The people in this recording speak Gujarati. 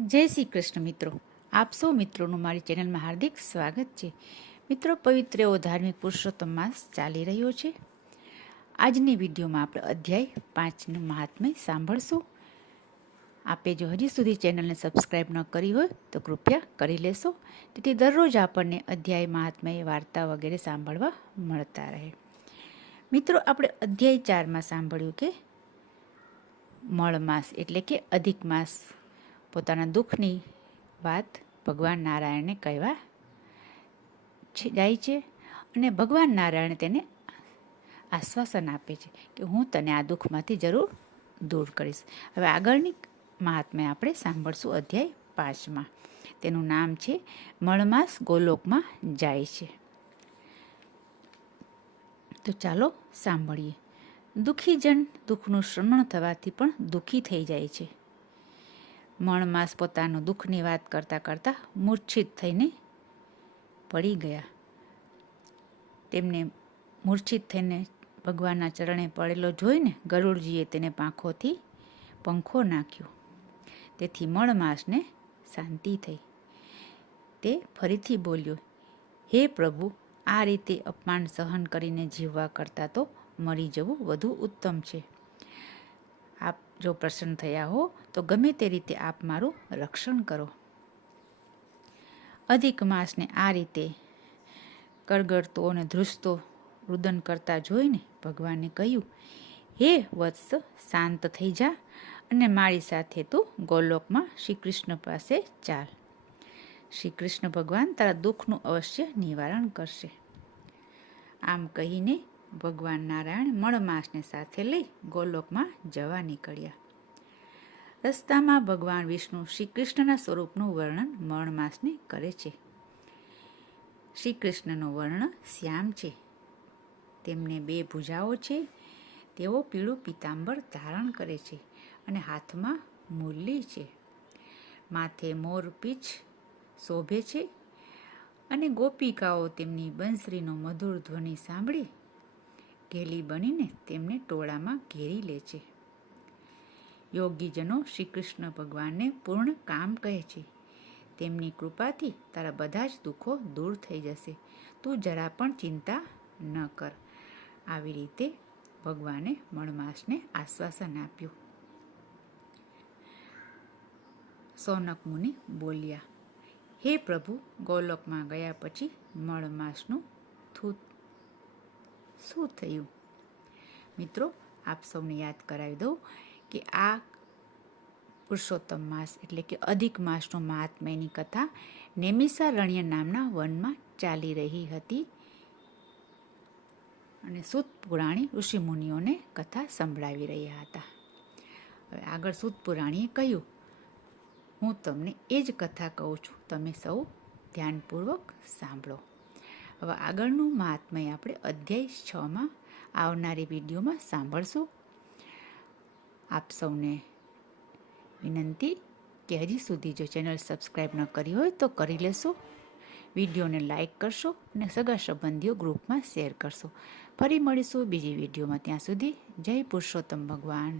જય શ્રી કૃષ્ણ મિત્રો, આપ સૌ મિત્રોનું મારી ચેનલમાં હાર્દિક સ્વાગત છે. મિત્રો, પવિત્ર એવો ધાર્મિક પુરુષોત્તમ માસ ચાલી રહ્યો છે. આજની વિડીયોમાં આપણે અધ્યાય 5નું મહાત્મ્ય સાંભળશું. આપે જો હજી સુધી ચેનલને સબસ્ક્રાઈબ ન કરી હોય તો કૃપયા કરી લેશો, તેથી દરરોજ આપણને અધ્યાય મહાત્મ્ય વાર્તા વગેરે સાંભળવા મળતા રહે. મિત્રો, આપણે અધ્યાય 4માં સાંભળ્યું કે મળ માસ એટલે કે અધિક માસ પોતાના દુઃખની વાત ભગવાન નારાયણને કહેવા જાય છે અને ભગવાન નારાયણ તેને આશ્વાસન આપે છે કે હું તને આ દુઃખમાંથી જરૂર દૂર કરીશ. હવે આગળની મહાત્મ્ય આપણે સાંભળશું અધ્યાય 5માં. તેનું નામ છે મળમાસ ગોલોકમાં જાય છે. તો ચાલો સાંભળીએ. દુઃખી જન દુઃખનું શ્રવણ થવાથી પણ દુઃખી થઈ જાય છે. મળમાસ પોતાનું દુઃખની વાત કરતાં કરતાં મૂર્છિત થઈને પડી ગયા. તેમને મૂર્છિત થઈને ભગવાનના ચરણે પડેલો જોઈને ગરુડજીએ તેને પંખો નાખ્યો. તેથી મળમાસને શાંતિ થઈ. તે ફરીથી બોલ્યો, હે પ્રભુ, આ રીતે અપમાન સહન કરીને જીવવા કરતાં તો મરી જવું વધુ ઉત્તમ છે. આપ જો પ્રસન્ન થયા હો તો ગમે તે રીતે આપ મારું રક્ષણ કરો. અધિક માસને આ રીતે કળગળતો અને ધ્રુસતો રુદન કરતા જોઈને ભગવાને કહ્યું, હે વત્સ, શાંત થઈ જા અને મારી સાથે તું ગોલોકમાં શ્રી કૃષ્ણ પાસે ચાલ. શ્રી કૃષ્ણ ભગવાન તારા દુઃખનું અવશ્ય નિવારણ કરશે. આમ કહીને ભગવાન નારાયણ મળમાસને સાથે લઈ ગોલોકમાં જવા નીકળ્યા. રસ્તામાં ભગવાન વિષ્ણુ શ્રી કૃષ્ણના સ્વરૂપનું વર્ણન મળમાસને કરે છે. શ્રી કૃષ્ણનું વર્ણ શ્યામ છે. તેમને 2 ભુજાઓ છે. તેઓ પીળું પીતાંબર ધારણ કરે છે અને હાથમાં મુરલી છે. માથે મોરપીંછ શોભે છે અને ગોપિકાઓ તેમની બંસરીનો મધુર ધ્વનિ સાંભળી ઘેલી બનીને તેમને ટોળામાં ઘેરી લે છે. યોગીજનો શ્રી કૃષ્ણ ભગવાનને પૂર્ણ કામ કહે છે. તેમની કૃપાથી તારા બધા જ દુઃખો દૂર થઈ જશે. તું જરા પણ ચિંતા ન કર. આવી રીતે ભગવાને મળમાસને આશ્વાસન આપ્યું. સૌનક મુનિ બોલ્યા, હે પ્રભુ, ગોલોકમાં ગયા પછી મળમાસનું શું થયું? મિત્રો, આપ સૌને યાદ કરાવી દઉં કે આ પુરુષોત્તમ માસ એટલે કે અધિક માસનું મહાત્મ્યની કથા નેમિષારણ્ય નામના વનમાં ચાલી રહી હતી અને સૂત પુરાણી ઋષિમુનિઓને કથા સંભળાવી રહ્યા હતા. હવે આગળ સૂત પુરાણીએ કહ્યું, હું તમને એ જ કથા કહું છું, તમે સૌ ધ્યાનપૂર્વક સાંભળો. હવે આગળનું મહાત્મ્ય આપણે અધ્યાય 6માં આવનારી વિડીયોમાં સાંભળશું. આપ સૌને વિનંતી કે હજી સુધી જો ચેનલ સબસ્ક્રાઈબ ન કરી હોય તો કરી લેશો, વિડીયોને લાઈક કરશો અને સગા સંબંધીઓ ગ્રુપમાં શેર કરશો. ફરી મળીશું બીજી વિડીયોમાં. ત્યાં સુધી જય પુરુષોત્તમ ભગવાન.